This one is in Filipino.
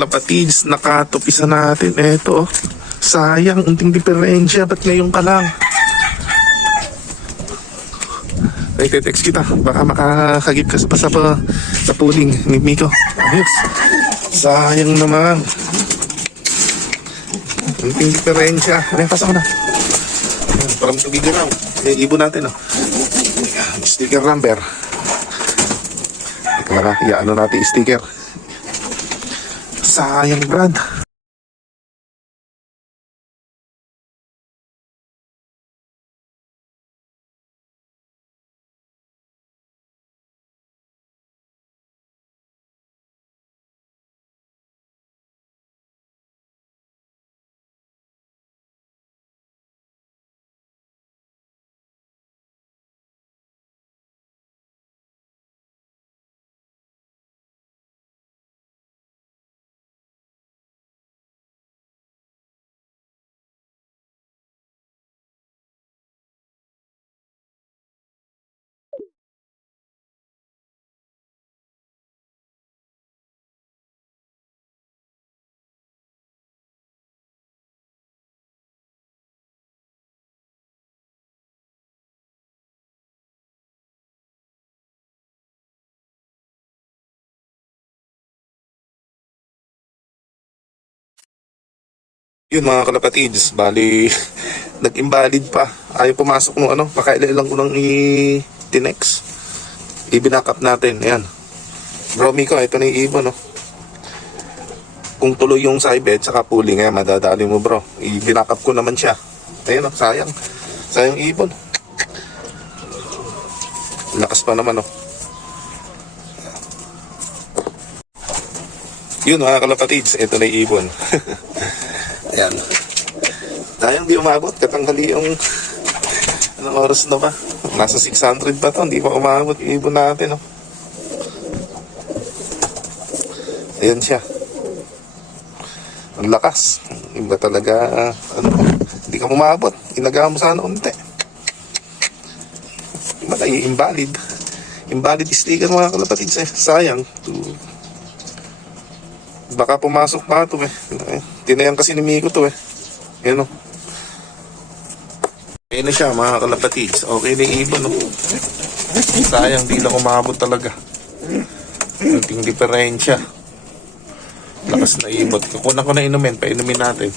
kalapatids, nakatupisa natin. Eto, sayang, unting diferensya. Ba't ngayon ka lang? Ay, text kita. Baka makakagip ka sa puling ni Miko. Ayos. Sayang naman. Unting diferensya. Ay, pasok na. Parang tubigan lang. Ibon natin, oh. Sticker number. Ano natin sticker. Sayang, Brad. Yun mga kalapatids, bali nag-invalid pa. Ayaw pumasok nung ano, pakailan ko nang i-tinex. I-backup natin, ayan. Bro Miko, ito na yung ibon, no. Kung tuloy yung side-bed, saka pulling, ayan, madadali mo bro. I-backup ko naman siya. Ayan, no, sayang. Sayang ibon. Lakas pa naman, no. Yun mga kalapatids, ito na yung ibon. Ayan. Sayang di umabot. Katanghali yung anong oras na ba? Nasa 600 pa to. Hindi pa umabot yung ibon natin. Oh. Ayan siya. Ang lakas. Iba talaga. Hindi ka umabot. Inaga mo sana unti. Iba na invalid. Invalid sticker mga kalapatids eh. Sayang. Baka pumasok pa ito eh. Tinayan kasi ni Miko to eh. Ayan o. Okay na siya mga kalapatids. Okay na yung ibon o. Sayang di lang umabot talaga. Anting diferensya. Lakas na ibon. Kukunan ko na inumin. Painumin natin.